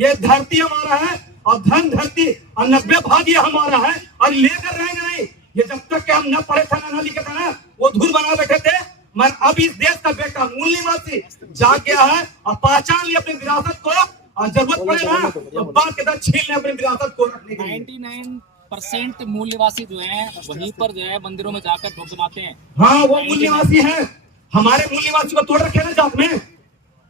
ये धरती हमारा है और धन धरती और 90% ये हमारा है और लेकर रहेंगे नहीं। ये जब तक कि हम न पढ़े थे न लिखे थे ना, वो धुर बना बैठे थे। मगर अब इस देश का बेटा मूल निवासी जाग गया है और पहचान लिया अपनी विरासत को, और जरूरत पड़े ना तो बात के साथ छीन ले अपनी विरासत को रखने के लिए। 99% मूल निवासी जो है वहीं पर जो है मंदिरों में जाकर भोग जमाते हैं। हाँ, वो मूल निवासी है। हमारे मूल निवासी को तोड़ रखे ना जात में,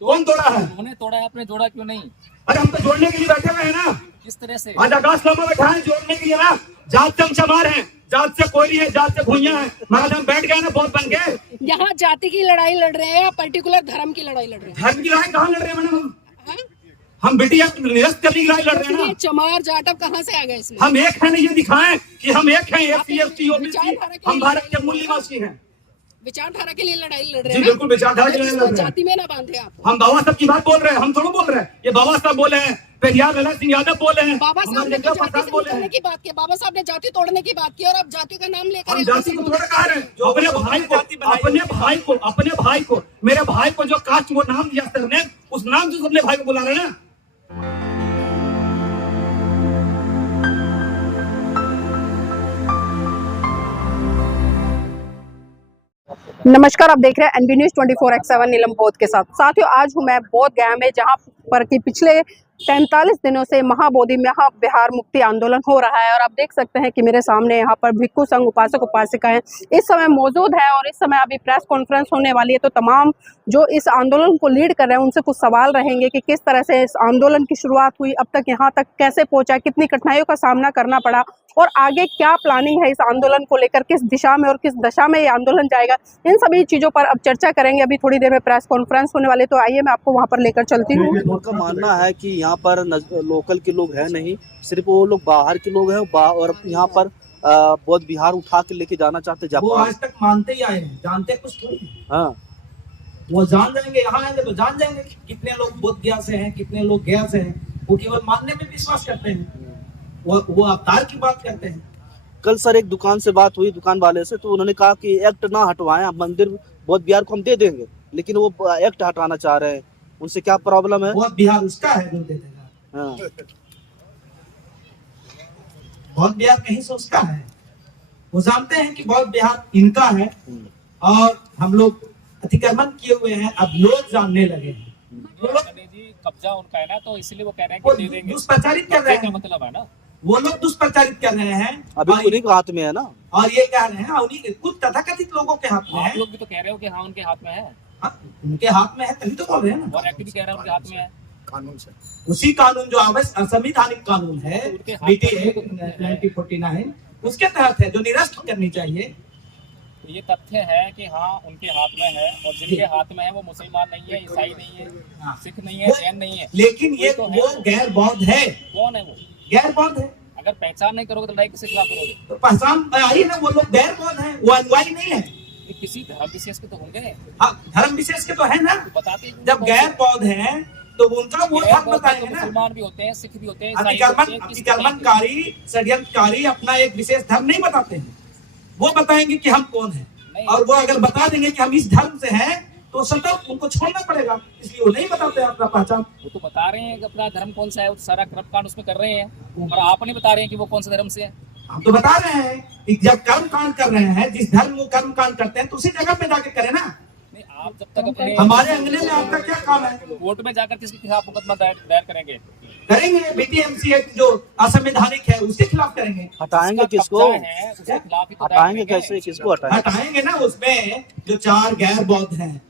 कौन तोड़ा है? उन्होंने तोड़ा है, आपने जोड़ा क्यों नहीं? अरे हम तो जोड़ने के लिए बैठे हुए हैं ना। किस तरह से? आज आकाश नामा बैठा है जोड़ने के लिए ना। जात से हम चमार हैं, जात से कोयरी है, जात से भुइयां है। महाराज हम बैठ गए ना, बहुत बन गए। यहाँ जाति की लड़ाई लड़ रहे हैं या पर्टिकुलर धर्म की लड़ाई लड़ रहे हैं? धर्म की लड़ाई कहाँ लड़ रहे हैं मैडम? हम बेटिया निरस्त करने की लड़ाई लड़ रहे हैं ना। चमार जाटव कहाँ से आ गए इसमें? हम एक है ना, ये दिखाएं कि हम एक हैं। एससी एसटी ओबीसी हम भारत के मूल निवासी हैं। विचारधारा के लिए लड़ाई लड़ रहे जी हैं। बिल्कुल, विचारधारा के लिए लड़ रहे हैं। जाति में ना बांधे आप। हम बाबा साहब की बात बोल रहे हैं, हम थोड़ा बोल रहे हैं। ये बाबा साहब बोले हैं, पेरियार ललन सिंह यादव बोले हैं, बाबा साहब ने जगह जाति प्रसाद से बोले तोड़ने हैं। की बात की, बाबा साहब ने जाति तोड़ने की बात की और अब जाति का नाम लेकर हम जाति को थोड़ा कह रहे हैं। जो अपने भाई को मेरे भाई को जो कास्ट वो नाम दिया सर ने, उस नाम से अपने भाई को बुला रहे हैं ना। नमस्कार, आप देख रहे हैं एनबी न्यूज 24/7 नीलम बौद्ध के साथ। साथियों, आज हूं मैं बौद्ध गया में, जहां पर कि पिछले 43 दिनों से महाबोधि बिहार मुक्ति आंदोलन हो रहा है। और आप देख सकते हैं कि मेरे सामने यहाँ पर भिक्खु संघ उपासक उपासिकाएं इस समय मौजूद है और इस समय अभी प्रेस कॉन्फ्रेंस होने वाली है। तो तमाम जो इस आंदोलन को लीड कर रहे हैं उनसे कुछ सवाल रहेंगे कि किस तरह से इस आंदोलन की शुरुआत हुई, अब तक यहाँ तक कैसे पहुंचा, कितनी कठिनाइयों का सामना करना पड़ा और आगे क्या प्लानिंग है इस आंदोलन को लेकर, किस दिशा में और किस दशा में ये आंदोलन जाएगा। इन सभी चीजों पर अब चर्चा करेंगे। अभी थोड़ी देर में प्रेस कॉन्फ्रेंस होने वाली, तो आइए मैं आपको वहाँ पर लेकर चलती हूँ। उनका मानना है कि यहाँ पर लोकल के लोग हैं नहीं, सिर्फ वो लोग बाहर के लोग हैं और यहाँ पर बौद्ध बिहार उठा के लेके जाना चाहते वो जापान। आज तक मानते ही आए हैं, जानते कुछ थोड़ी। हाँ, वो जान जाएंगे, यहाँ आएंगे तो जान जाएंगे कितने लोग बोध गया से हैं, कितने लोग गया से हैं। वो केवल मानने में विश्वास करते हैं, वो अवतार की बात करते हैं। कल सर एक दुकान से बात हुई, दुकान वाले से, तो उन्होंने कहा कि एक्ट ना हटवाएं, मंदिर बौद्ध बिहार को हम दे देंगे, लेकिन वो एक्ट हटाना चाह रहे हैं। उनसे क्या प्रॉब्लम है? बौद्ध बिहार उसका है जो दे देगा। हाँ। बौद्ध बिहार कहीं से उसका है। वो जानते हैं कि बौद्ध बिहार इनका है और हम लोग अतिक्रमण किए हुए हैं। अब लोग जानने लगे हैं। कब्जा उनका है ना, तो इसलिए वो कह रहे हैं कि दे देंगे। दुष्प्रचारित कर रहे हैं, मतलब है ना, वो लोग दुष्प्रचारित कर रहे हैं। अभी उन्हीं के हाथ में है ना, और ये कह रहे हैं उन्हीं कुछ तथाकथित लोगों के हाथ में आप है। लोग भी तो कह रहे हो कि हाँ उनके हाथ में है। हाँ, उनके हाथ में है तभी तो बोल रहे हैं ना। और एक्ट भी कह रहा है उनके हाथ में है। कानून से उसी कानून जो असंवैधानिक कानून है उनके हाथ BT में Act 1949 उसके तहत है, जो निरस्त करनी चाहिए। तो ये तथ्य है कि हाँ उनके हाथ में है, और जिनके हाथ में है वो मुसलमान नहीं है, ईसाई नहीं है, सिख नहीं है, जैन नहीं है। लेकिन ये तो वो गैर बौद्ध है। कौन है वो? गैर बौद्ध है। अगर पहचान नहीं करोगे तो लड़ाई किसके खिलाफ करोगे? तो पहचान आई ना, वो लोग गैर बौद्ध है, वो अनुयायी नहीं है। ये किसी धर्म विशेष के तो होंगे। हाँ, धर्म विशेष के तो है ना। बताते हैं जब गैर बौद्ध है तो उनका वो गैर हक बौद्ध बताएंगे तो ना। मुसलमान भी होते हैं, सिख भी होते हैं, ईसाई भी होते हैं। अतिक्रमणकारी षड्यंत्रकारी अपना एक विशेष धर्म नहीं बताते हैं। वो बताएंगे कि हम कौन है, और वो अगर बता देंगे कि हम इस धर्म से हैं तो सतत उनको छोड़ना पड़ेगा। इसलिए वो नहीं बताते अपना पहचान। वो तो बता रहे हैं कि अपना धर्म कौन सा है, वो सारा कर्मकांड उसमें कर रहे हैं, और आप नहीं बता रहे हैं कि वो कौन सा धर्म से है। हम तो बता रहे हैं कि जब कर्म कांड कर रहे हैं, जिस धर्म वो कर्म कांड करते हैं तो उसी जगह पे जाके करें ना। नहीं, आप जब तक अपने हमारे अंगने में आपका क्या काम है? कोर्ट में जाकर किसके खिलाफ मुकदमा दायर करेंगे? करेंगे। BTMC एक्ट जो असंवैधानिक है उसके खिलाफ करेंगे। हटाएंगे उसका किसको? कब्जा है, उसके खिलाफ ही तो दायर हटाएंगे करेंगे। कैसे? किसको हटाएंगे? हटाएंगे ना, उसमें जो 4 गैर बौद्ध हैं,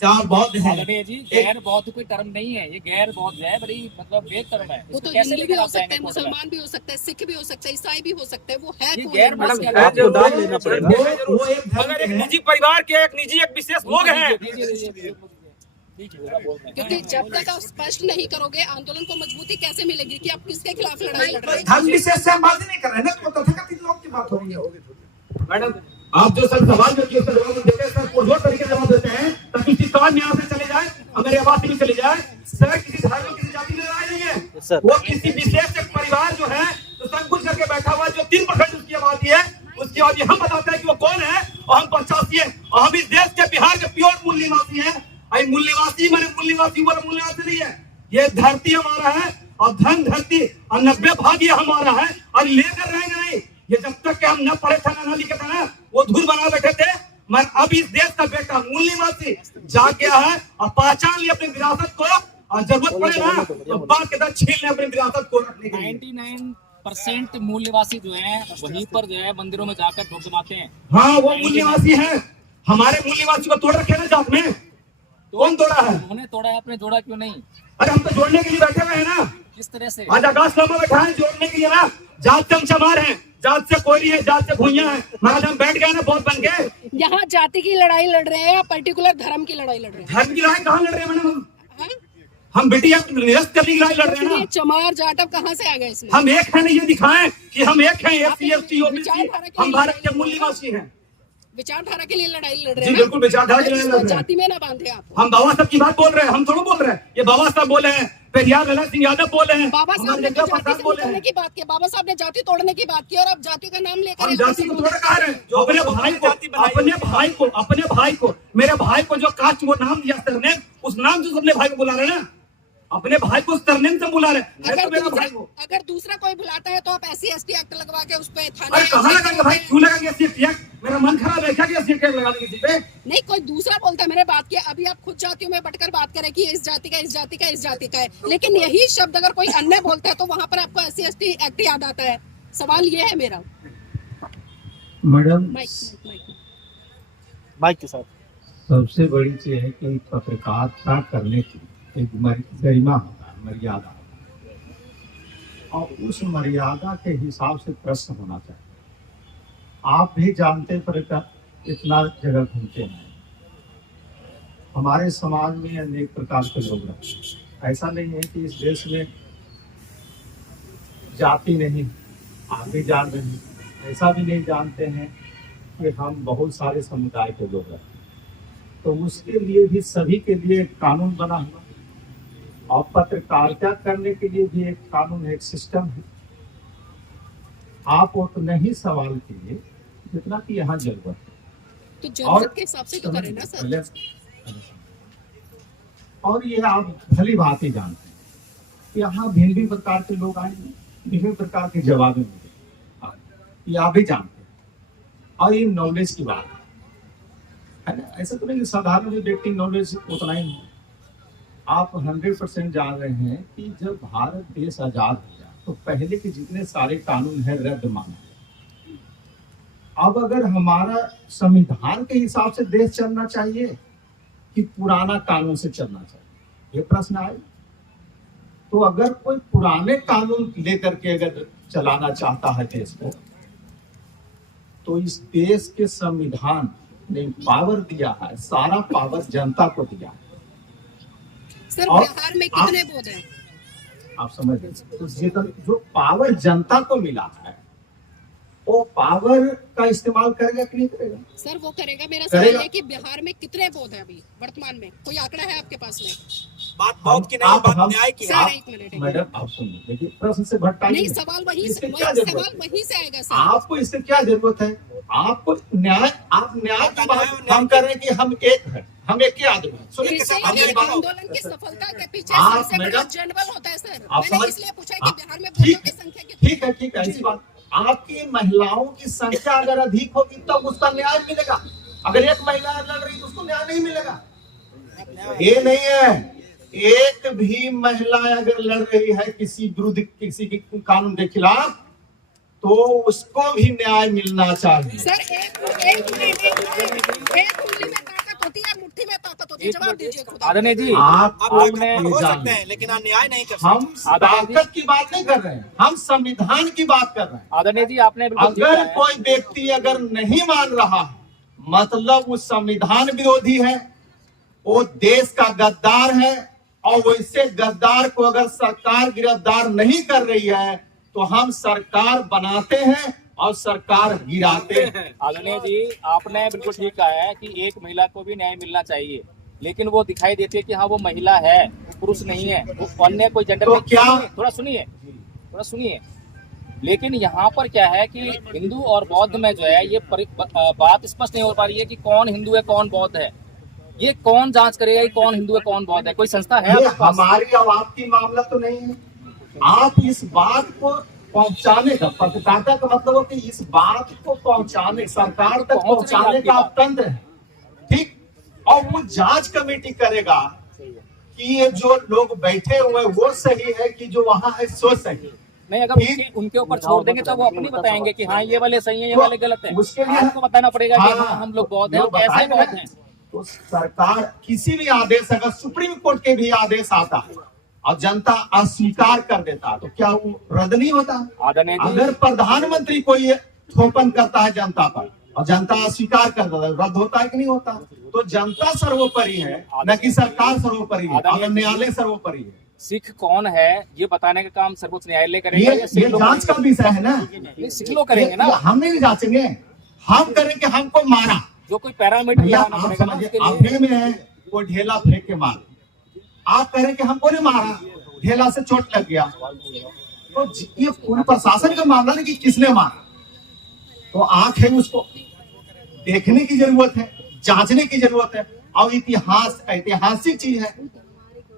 4 बौद्ध हैं। अरे जी, गैर बौद्ध कोई टर्म नहीं है, ये गैर बौद्ध है, बड़ी मतलब वेद टर्म है। वो इसको तो कैसे हिंदू भी लेकर हो आप सकते हैं, जाएंगे कोर्ट में? मुसलमान भी हो सकते हैं, सिख भी हो सकते हैं, ईसाई भी हो सकते हैं। वो है ये कौन? गैर है? बौद्ध बस आपको दाम लेना पड़ेगा। वो एक धर्म मगर एक है। निजी परिवार के एक निजी एक विशेष लोग हैं। क्योंकि जब तक आप स्पष्ट नहीं करोगे आंदोलन को मजबूती कैसे मिलेगी कि आप किसके खिलाफ लड़ाई लड़ रहे हैं? धर्म विशेष से हम बात ही नहीं कर रहे हैं ना, तो तथाकथित लोग की बात हो रही है। मैडम, आप जो सर सवाल जो किए उसका जवाब देते हैं सर, पुरजोर तरीके से जवाब देते हैं ताकि किसी सवाल में यहाँ से चले जाए, अगर आवाज भी चले जाए। सर किसी धर्म किसी जाति में लड़ाई नहीं है। सर वो किसी विशेष एक परिवार जो है तो संकुच करके बैठा हुआ जो 3% उसकी आबादी है, उसकी आबादी हम बताते हैं कि वो कौन है, और हम 85 है, और हम इस देश के बिहार के प्योर मूल निवासी है। मूल निवासी मैंने मूल निवासी नहीं है। ये धरती हमारा है और धन धरती और 90 भाग्य हमारा है और लेकर रहेंगे नहीं। ये जब तक कि हम न पढ़े थे न लिखे थे ना, वो धूल बना बैठे थे। मगर अब इस देश का बेटा मूल निवासी जा गया है और पहचान लिया अपनी विरासत को, और जरूरत पड़े ना तो बात के साथ छीन ले अपनी विरासत को रखने के लिए। 99% मूल निवासी जो है वहीं पर जो है मंदिरों में जाकर धमधमाते हैं। हाँ, वो मूल निवासी है। हमारे मूल निवासी को तोड़ रखे ना जात में, कौन तोड़ा है? उन्होंने तोड़ा है, आपने जोड़ा क्यों नहीं? अरे हम तो जोड़ने के लिए बैठे हुए हैं ना। किस तरह से? आज आकाश लामा बैठा है जोड़ने के लिए ना। जात से हम चमार हैं, जात से कोयरी है, जात से भुइयां है। महाराज हम बैठ गए ना बहुत बन के। यहाँ जाति की लड़ाई लड़ रहे हैं या पर्टिकुलर धर्म की लड़ाई लड़ रहे हैं? धर्म की लड़ाई कहाँ लड़ रहे हैं मैडम? हम बेटिया निरस्त करने की लड़ाई लड़ रहे हैं ना। चमार जाटव कहाँ से आ गए इसमें? हम एक हैं ना, ये दिखाएं कि हम एक हैं। SC ST OBC हम भारत के मूल निवासी हैं। विचारधारा के लिए लड़ाई लड़ रहे जी हैं। बिल्कुल, विचारधारा के लिए लड़ रहे हैं। जाति में ना बांधे आप। हम बाबा साहब की बात बोल रहे हैं, हम थोड़ा बोल रहे हैं। ये बाबा साहब बोले हैं, पेरियार लाला सिंह यादव बोले हैं, बाबा साहब हमारे ने नेता तो जाति प्रसाद से बोले निकलने हैं। की बात की, बाबा साहब ने जाति तोड़ने की बात की और अब जाति का नाम लेकर हम जाति को थोड़ा कह रहे हैं। अपने भाई को मेरे भाई को जो कास्ट वो नाम दिया सरनेम, उस नाम से अपने भाई को बुला रहे हैं ना। अपने भाई को सरनेम से बुला रहे हैं। अगर दूसरा कोई बुलाता है तो आप SC ST एक्ट लगवा के उस पे अरे कहाँ लगाएंगे भाई, क्यों लगाएंगे SC ST एक्ट? मेरा मन खराब है क्या कि SC ST एक्ट लगा देंगे किसी पे? नहीं, कोई दूसरा बोलता है, मैंने बात किया। अभी आप खुद जातियों में बटकर बात करें कि इस जाति का, इस जाति का, इस जाति का है, लेकिन यही शब्द अगर कोई अन्य बोलता है तो वहाँ पर आपको SC ST एक्ट याद आता है। सवाल ये है मेरा। मैडम, बाइक के साथ सबसे बड़ी चीज है कि पत्रकारिता करने की एक गरिमा होता है, मर्यादा होता है, और उस मर्यादा के हिसाब से प्रश्न होना चाहिए। आप भी जानते पत्रकार इतना जगह घूमते हैं, हमारे समाज में अनेक प्रकार के लोग रहते हैं। ऐसा नहीं है कि इस देश में जाति नहीं, आप भी जान रहे हैं। ऐसा भी नहीं जानते हैं कि हम बहुत सारे समुदाय के लोग रहते हैं, तो उसके लिए भी सभी के लिए एक कानून बना हुआ, और पत्रकारिता करने के लिए भी एक कानून, एक सिस्टम है। आप उतना ही सवाल कीजिए जितना कि यहाँ जरूरत है, तो जरूरत के हिसाब से तो करें ना सर। और ये आप भली बात ही जानते हैं कि यहाँ भिन्न भिन्न प्रकार के लोग आएंगे, विभिन्न प्रकार के जवाब मिलेंगे, ये आप भी जानते हैं। और ये नॉलेज की बात है ना। ऐसा तो नहीं कि साधारण व्यक्ति नॉलेज उतना ही है। आप 100% जान रहे हैं कि जब भारत देश आजाद हुआ तो पहले के जितने सारे कानून है रद्द माना। अब अगर हमारा संविधान के हिसाब से देश चलना चाहिए कि पुराना कानून से चलना चाहिए, ये प्रश्न आए। तो अगर कोई पुराने कानून लेकर के अगर चलाना चाहता है देश को, तो इस देश के संविधान ने पावर दिया है, सारा पावर जनता को दिया है। सर, बिहार में कितने बोध हैं? आप समझ रहे, तो जो पावर जनता को मिला है वो पावर का इस्तेमाल करेगा कि नहीं करेगा? सर वो करेगा। मेरा सवाल है कि बिहार में कितने बोध हैं अभी वर्तमान में? कोई आंकड़ा है आपके पास में? बात बहुत की नहीं, बात न्याय की है। एक मिनट, मैडम आप सुनिए, देखिए प्रश्न से भटकाइए नहीं, नहीं। सवाल वहीं से आएगा सर। आपको इससे क्या जरूरत है? आपको न्याय, आप न्याय की बात हम कर रहे हैं कि हम एक है, हम एक ही आदमी हैं। सुनिए आंदोलन की सफलता के पीछे आप सबसे बड़ा मैडम, जनबल होता है सर। आप मैंने समझ, इसलिए पूछा कि बिहार में वोटों की संख्या कितनी? ठीक है, ऐसी बात। आपकी महिलाओं की संख्या अगर अधिक होगी तब उसका न्याय मिलेगा। अगर एक महिला लड़ रही तो उसको न्याय नहीं मिलेगा। ये नहीं है, एक भी महिला अगर लड़ रही है किसी विरुद्ध, किसी के कानून के खिलाफ, तो उसको भी न्याय मिलना चाहिए। सर एक उंगली में ताकत होती है, मुट्ठी में ताकत होती है। जवाब दीजिए खुद। आदरणीय जी, आपने हो सकते हैं लेकिन आप न्याय नहीं कर सकते। हम ताकत की बात नहीं कर रहे हैं, हम संविधान की बात कर रहे हैं। आदरणीय जी, आपने बिल्कुल ठीक अगर कहा है। कोई व्यक्ति अगर नहीं मान रहा है, मतलब वो संविधान विरोधी है, वो देश का गद्दार है, और वैसे गद्दार को अगर सरकार गिरफ्तार नहीं कर रही है तो हम सरकार बनाते हैं और सरकार गिराते हैं। आदरणीय जी, आपने बिल्कुल ठीक कहा है कि एक महिला को भी न्याय मिलना चाहिए, लेकिन वो दिखाई देती है कि हाँ वो महिला है, वो पुरुष नहीं है, वो अन्य कोई जेंडर। तो क्या, थोड़ा सुनिए। लेकिन यहाँ पर क्या है कि हिंदू और बौद्ध में जो है ये बात स्पष्ट नहीं हो पा रही है कि कौन हिंदू है कौन बौद्ध है। ये कौन जांच करेगा कि कौन हिंदू है कौन बौद्ध है? कोई संस्था है? हमारी और आपकी मामला तो नहीं है। आप इस बात को पहुंचाने का, पत्रकारिता का मतलब हो कि इस बात को पहुंचाने, सरकार तक पहुंचाने का आप तंत्र है, ठीक। और वो जांच कमेटी करेगा कि ये जो लोग बैठे हुए वो सही है कि जो वहां है सो सही। नहीं, अगर उनके ऊपर छोड़ देंगे तो वो अपनी बताएंगे कि हाँ ये वाले सही है, ये वाले गलत है। उसके लिए आपको बताना पड़ेगा कि हाँ, हाँ हम लोग बौद्ध हैं और कैसे बौद्ध हैं। तो सरकार किसी भी आदेश, अगर सुप्रीम कोर्ट के भी आदेश आता है और जनता अस्वीकार कर देता है तो क्या वो रद्द नहीं होता? आदरणीय जी, अगर प्रधानमंत्री कोई थोपन करता है जनता पर और जनता अस्वीकार कर देता है, रद्द होता है कि नहीं होता? तो जनता सर्वोपरि है, न कि सरकार सर्वोपरि है, अगर न्यायालय सर्वोपरि है। सिख कौन है ये बताने का काम सर्वोच्च न्यायालय करेगा या ये सिख लोग जांच का विषय है ना, ये सिख लोग करेंगे ना। हम नहीं जांचेंगे, हम करेंगे हमको मारा जो कोई पैरामीटर भैया, लगाना आप पड़ेगा ना समझिए, उसके आप लिए। फिल्म में है वो ढेला फेंक के मार, आप कह रहे कि हमको नहीं मारा, ढेला से चोट लग गया, तो ये पूरे प्रशासन का मामला नहीं कि किसने मारा। तो आंख है, उसको देखने की जरूरत है, जांचने की जरूरत है। और इतिहास ऐतिहासिक चीज है,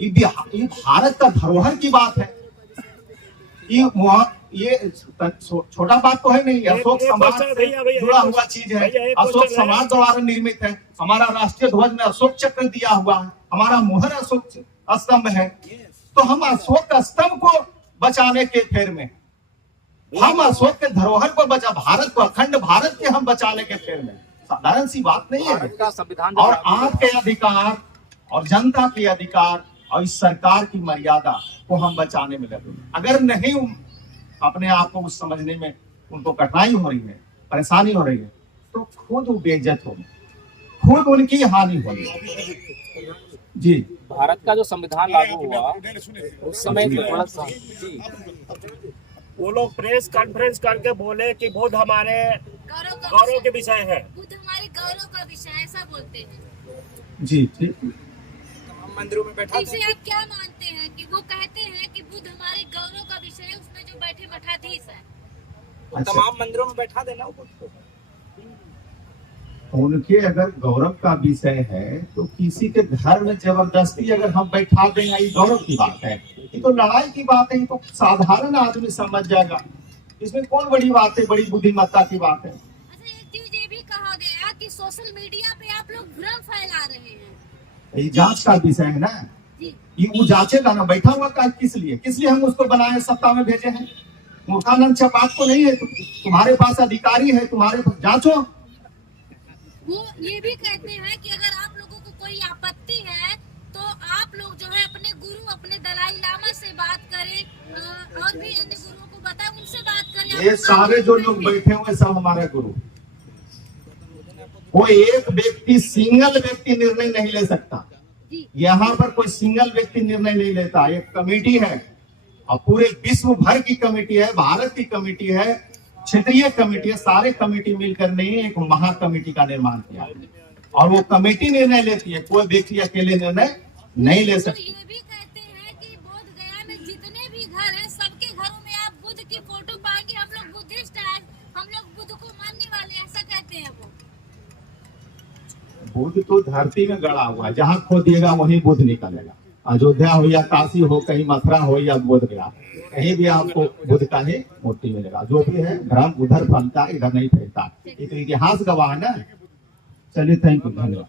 ये भारत का धरोहर की बात है। ये छोटा बात तो है नहीं, अशोक समाज से जुड़ा हुआ चीज है, अशोक समाज द्वारा निर्मित है। हमारा राष्ट्रीय ध्वज में अशोक चक्र दिया हुआ है, हमारा मोहर अशोक स्तंभ है। तो हम अशोक स्तंभ को बचाने के फेर में, हम अशोक के धरोहर को बचा, भारत को, अखंड भारत के हम बचाने के फेर में, साधारण सी बात नहीं है। भारत का संविधान और आपके अधिकार और जनता के अधिकार और इस सरकार की मर्यादा को हम बचाने में लगे। अगर नहीं अपने आप को उस समझने में उनको कठिनाई हो रही है, परेशानी हो रही है, तो खुद वो बेइज्जत होगी, खुद उनकी हानि होगी। जी, भारत का जो संविधान लागू हुआ उस समय जो थोड़ा सा जी, वो लोग प्रेस कॉन्फ्रेंस करके बोले कि बुद्ध हमारे गौरव के विषय है, बुद्ध हमारे गौरव का विषय है, ऐसा बोलते हैं। जी, ठीक। मंदिरों में बैठा इसे आप क्या मानते हैं कि वो कहते हैं कि बुद्ध हमारे गौरव का विषय है, उसमें जो बैठे मठाधीश है, अच्छा, तमाम मंदिरों में बैठा देना वो। उनके अगर गौरव का विषय है तो किसी के घर में जबरदस्ती अगर हम बैठा दें, ये गौरव की बात है, ये तो लड़ाई की बात है, ये तो साधारण आदमी समझ जाएगा। इसमें कौन बड़ी बात है, बड़ी बुद्धिमत्ता की बात है। अच्छा, एक चीज ये भी कहा गया कि सोशल मीडिया पे आप लोग भ्रम फैला रहे हैं। ये जांच का विषय है ना, जी, ये वो जांचेगा ना, बैठा हुआ का किस लिए हम उसको बनाए, सत्ता में भेजे हैं। मूर्खानंद चपात को नहीं है, तुम्हारे पास अधिकारी है, तुम्हारे पास जांचो। वो ये भी कहते हैं कि अगर आप लोगों को कोई आपत्ति है तो आप लोग जो है अपने गुरु, अपने दलाई लामा से बात करें और भी अन्य गुरुओं को बताएं, उनसे बात करें। ये सारे जो लोग बैठे हुए सब हमारे गुरु। कोई एक व्यक्ति, सिंगल व्यक्ति निर्णय नहीं ले सकता। यहाँ पर कोई सिंगल व्यक्ति निर्णय नहीं लेता, एक कमेटी है और पूरे विश्व भर की कमेटी है, भारत की कमेटी है, क्षेत्रीय कमेटी है, सारे कमेटी मिलकर ने एक महा कमेटी का निर्माण किया और वो कमेटी निर्णय लेती है, कोई व्यक्ति अकेले निर्णय नहीं ले सकता। ये भी कहते हैं कि बोध गया में जितने भी घर हैं, सबके घरों में आप बुद्ध की फोटो पाएंगे। हम लोग बुद्धिस्ट हैं, हम लोग बुद्ध को मानने वाले हैं, ऐसा कहते हैं वो। बुद्ध तो धरती में गड़ा हुआ है, जहाँ खोदिएगा वहीं बुद्ध निकलेगा। अयोध्या हो या काशी हो, कहीं मथुरा हो या बोध गया, कहीं भी आपको बुद्ध का ही मूर्ति मिलेगा। जो भी है भ्रम उधर फैलता, इधर नहीं फैलता, ये तो इतिहास गवाह है ना। चलिए, थैंक यू, धन्यवाद।